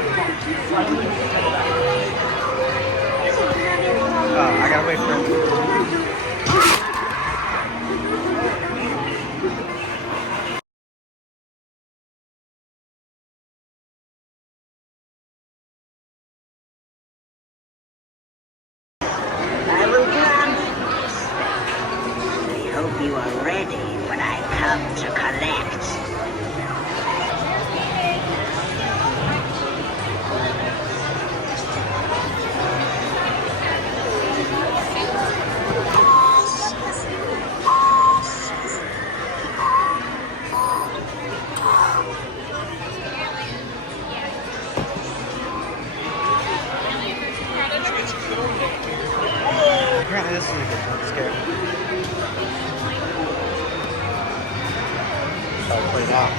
Oh, I gotta wait for it. I will come. I hope you are ready when I come to collect. Apparently this is a good Jumpscare. So I'll play it out.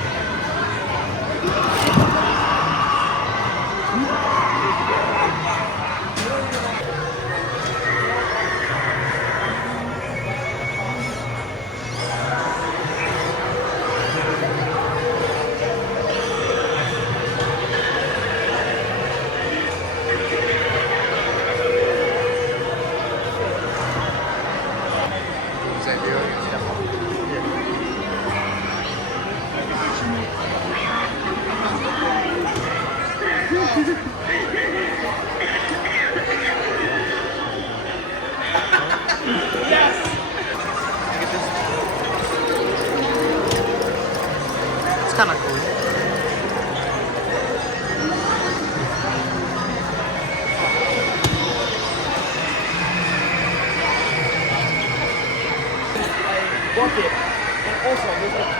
It's kind of cool. Bucket, and also there's like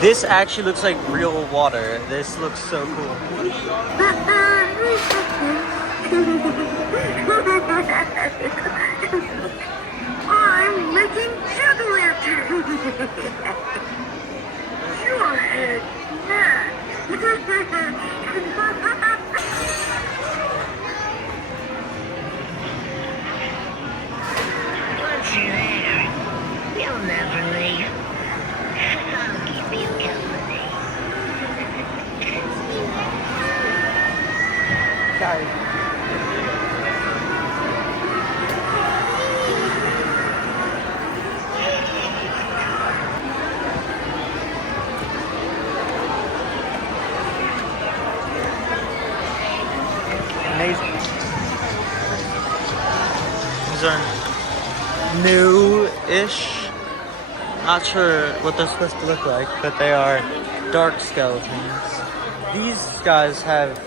This actually looks like real water. This looks so cool. I'm making chocolate. Your head Once you're there, you'll never leave. I'll keep you company. Guys. Amazing. These are new-ish. Not sure what they're supposed to look like, but they are dark skeletons. These guys have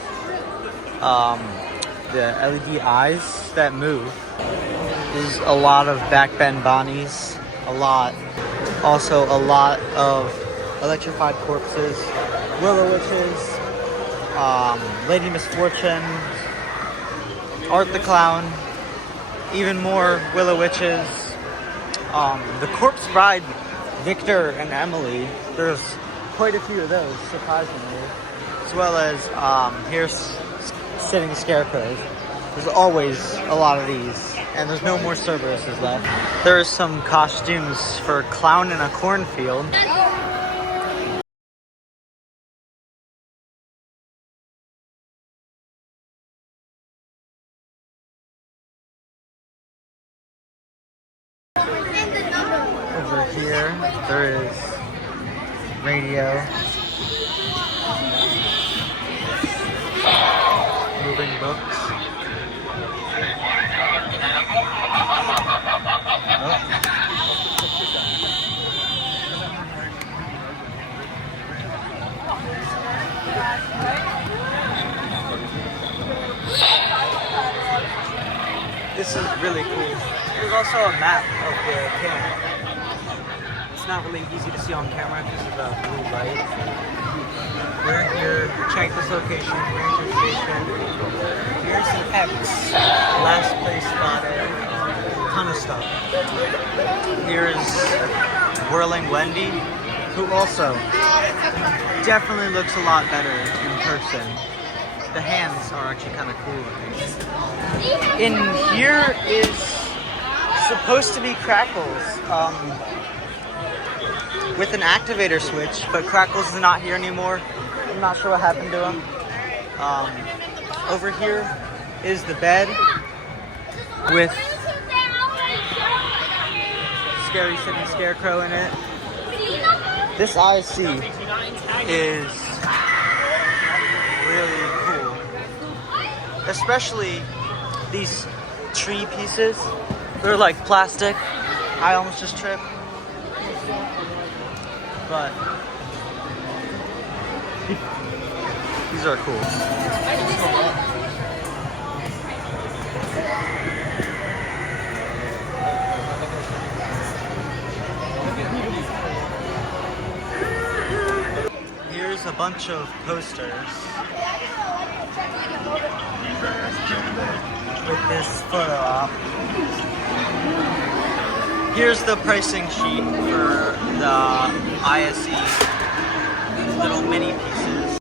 the LED eyes that move. There's a lot of backbend Bonnies, also a lot of electrified corpses, Willow Witches, Lady Misfortune, Art the Clown, even more Willow Witches, the Corpse Bride, Victor and Emily. There's quite a few of those, surprisingly, as well as here's sitting scarecrows. There's always a lot of these, and there's no more Cerberuses left. There's some costumes for Clown in a Cornfield. Over here, there is radio. Moving books. Oh. This is really cool. There's also a map of the camp. It's not really easy to see on camera because of the blue light. We're here. Check this location. Ranger Station. Here's an X. Last place spotted. Ton of stuff. Here's Whirling Wendy, who also definitely looks a lot better in person. The hands are actually kind of cool looking. In here is supposed to be Crackles with an activator switch, but Crackles is not here anymore. I'm not sure what happened to him. Over here is the bed with Scary Sitting Scarecrow in it. This IC is really cool, especially these tree pieces. They're like plastic. I almost just tripped, but these are cool. Here's a bunch of posters with this photo op. Here's the pricing sheet for the ISE little mini pieces.